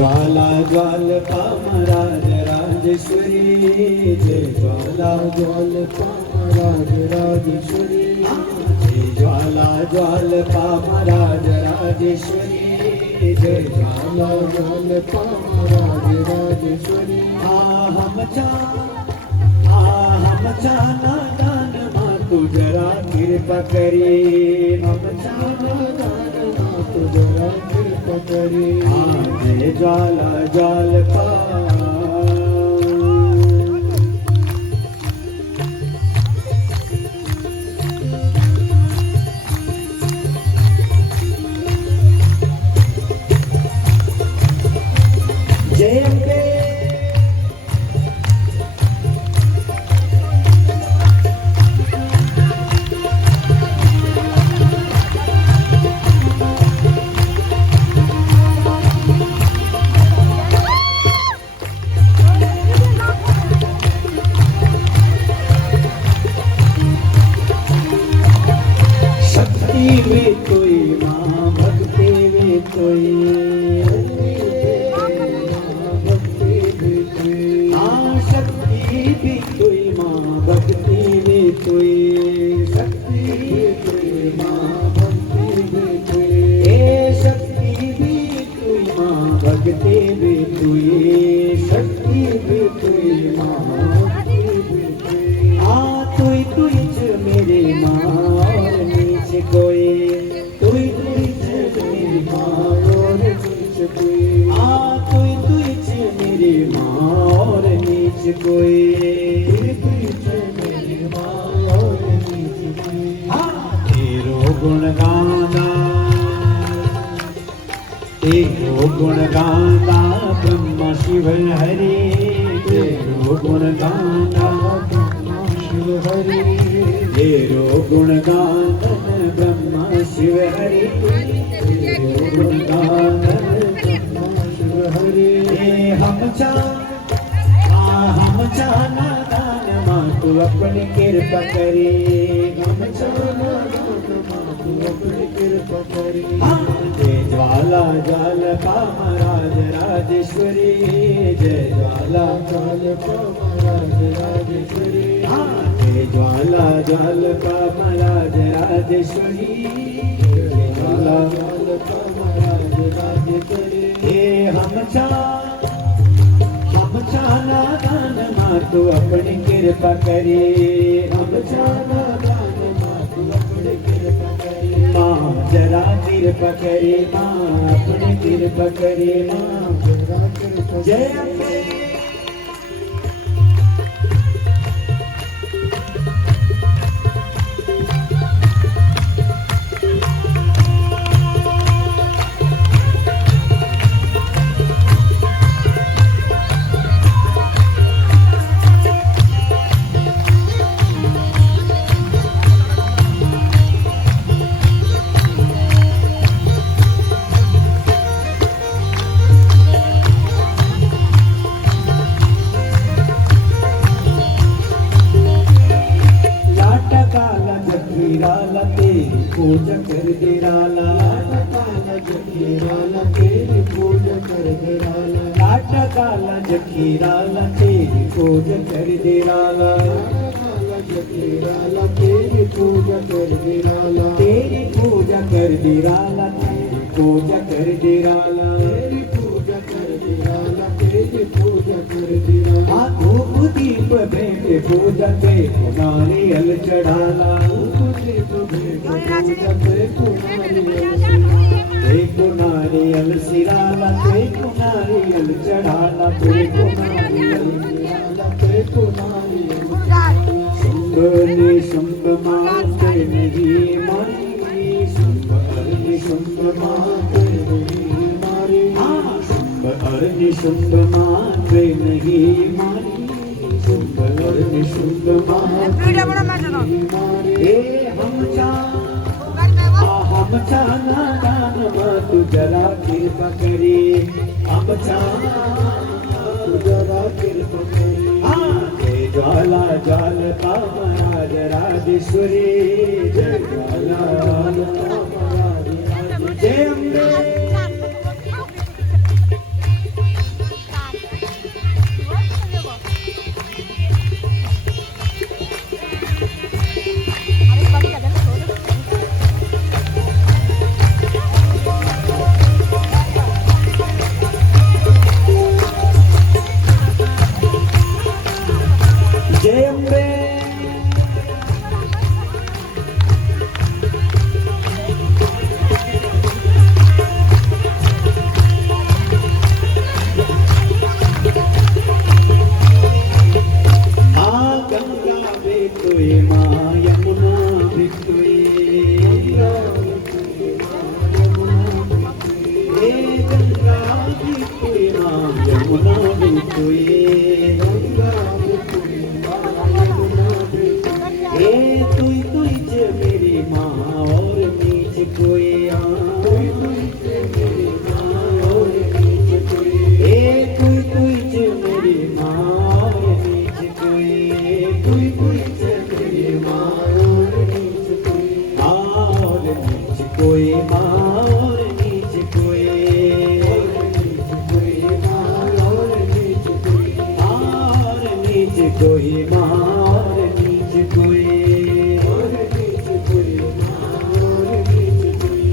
ज्वाला ज्वालपामराज राजेश्वरी, जय ज्वाला ज्वालपामराज राजेश्वरी, जय ज्वाला ज्वालपामराज राजेश्वरी, जय ज्वाला ज्वालपामराज राजेश्वरी। हम चाना दान माँ तू जरा कृपा करी, हम चाना दान माँ तू जरा कृपा करी। जय ज्वाला ज्वालपा जय अम्बे। शक्ति में कोई माँ, भक्ति में कोई, शक्ति भी कोई माँ, भक्ति में कोई, शक्ति भी कोई माँ, भक्ति में कोई, शक्ति भी कोई माँ, भक्ति में कोई, शक्ति भी कोई माँ, भक्ति में कोई। तुई मेरे माँ और नीच कोई, तुई मेरी माँ और नीच कोई, तुई मेरी माँ और नीच कोई, मेरी माँ और नीच कोई। तेरो गुण गाना, तेरो गुण गाना ब्रह्मा शिव हरि, तेरो गुण गाना ब्रह्मा शिव हरि, तेरो गुण गान ब्रह्मा शिव हरि, तेरो गुण गान ब्रह्मा शिव हरि। हम चाना दान माँ तू अपनी कृपा करी, हम चाना दान माँ तू अपनी कृपा करी। जय ज्वाला ज्वालपामराज राजेश्वरी, जय ज्वाला ज्वालपामराज राजेश्वरी, जय ज्वाला ज्वालपामराज राजेश्वरी, जय ज्वाला ज्वालपामराज राजेश्वरी। हम चाना दान माँ तू अपनी कृपा करी, हम चाना दान माँ तू अपनी कृपा करी। माँ जरा कृपा करी, माँ अपनी कृपा करी, माँ जरा कृपा। जय अम्बे। राला तेरी पूजा कर दे राला, काला जखी राला तेरी पूजा कर दे राला, लाटा काला जखी राला तेरी पूजा कर दे राला, काला जखी राला तेरी पूजा कर दे राला, तेरी पूजा कर दे राला, तेरी पूजा कर दे राला, तेरी पूजा कर दे राला, तेरी पूजा कर दे राला। धूप दीप भेंट पूजा के नारियल चढ़ाला, देखो नारियल सिराला, देखो नारियल चढ़ाला, देखो नारियल सिराला, देखो नारियल। शुंभ ने शुंभ माते नहीं मारी, शुंभ ने शुंभ माते नहीं मारी, शुंभ ने शुंभ माते नहीं मारी, शुंभ ने शुंभ माते नहीं मारी। हम चाना दान माँ तू जरा कृपा करी, हम चाना तू जरा कृपा करी। जय ज्वाला ज्वालपामराज राजेश्वरी, जय ज्वाला ज्वालपामराज राजेश्वरी। जय अम्बे। कोई गंगा में कोई माँ यमुना में कोई तुई च मेरी माँ और नीच कोई तुई च मेरी माँ और नीच कोई तुई च मेरी माँ और नीच कोई तुई च मेरी माँ और नीच कोई और नीच कोई माँ और नीच कोई कोई माँ और नीच कोई और नीच कोई माँ और नीच कोई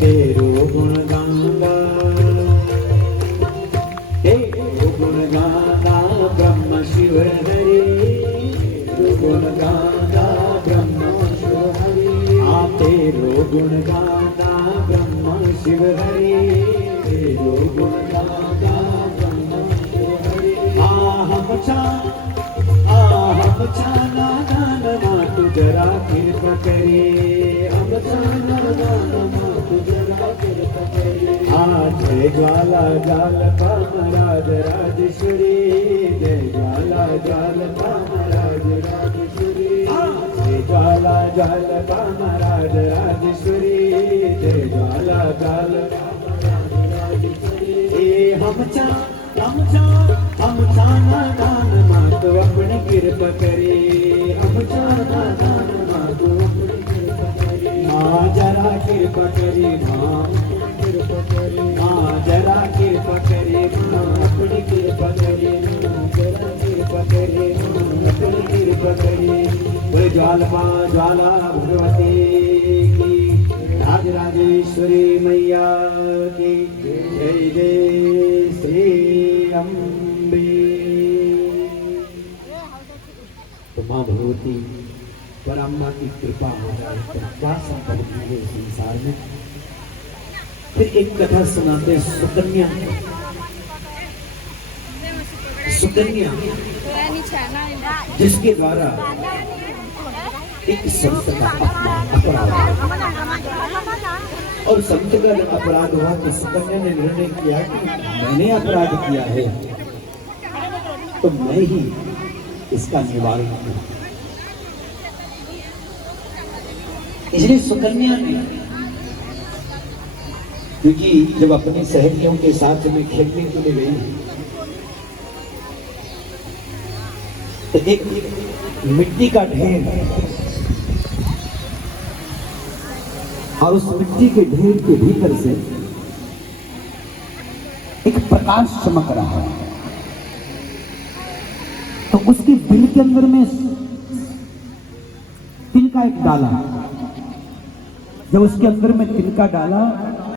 तेरो गुण गांगा तेरो गुण गांगा ब्रह्म शिव हरि तेरो गुण गांगा ब्रह्म शिव हरि तेरो गुण गांगा ब्रह्म शिव हरि तेरो गुण गांगा ब्रह्म शिव हरि हम छाना दान मातु जरा कृपा करे हम छाना दान मातु जरा कृपा करे जय ज्वाला जाल कामराज राजेश्वरी जय ज्वाला जाल कामराज राजेश्वरी जय ज्वाला जाल कामराज राजेश्वरी जय ज्वाला जाल कामराज राजेश्वरी हम छाना दान मातु अपनी कृपा करे हम छाना दान मातु अपनी कृपा करे जरा कृपा करे माँ कृपा करे जरा कृपा करे माँ अपनी कृपा करे जरा कृपा करे अपनी कृपा करे बोले ज्वाला भगवती की राजराजेश्वरी मैया की जय जय श्री अम्बे। तो माँ भगवती पराम्मा की कृपा हमारा क्या संपत्ति है संसार में। फिर एक कथा सुनाते सुकन्या जिसके द्वारा एक संत का अपराध और संत का जब अपराध हुआ तो सुकन्या ने निर्णय किया कि मैंने अपराध किया है तो मैं ही इसका निवारण करूं। इसलिए सुकन्या ने, क्योंकि जब अपनी सहेलियों के साथ में खेलने के लिए गई तो एक मिट्टी का ढेर और उस मिट्टी के ढेर के भीतर से एक प्रकाश चमक रहा है। तो उसके दिल के अंदर में तिनका एक डाला। जब उसके अंदर में तिनका डाला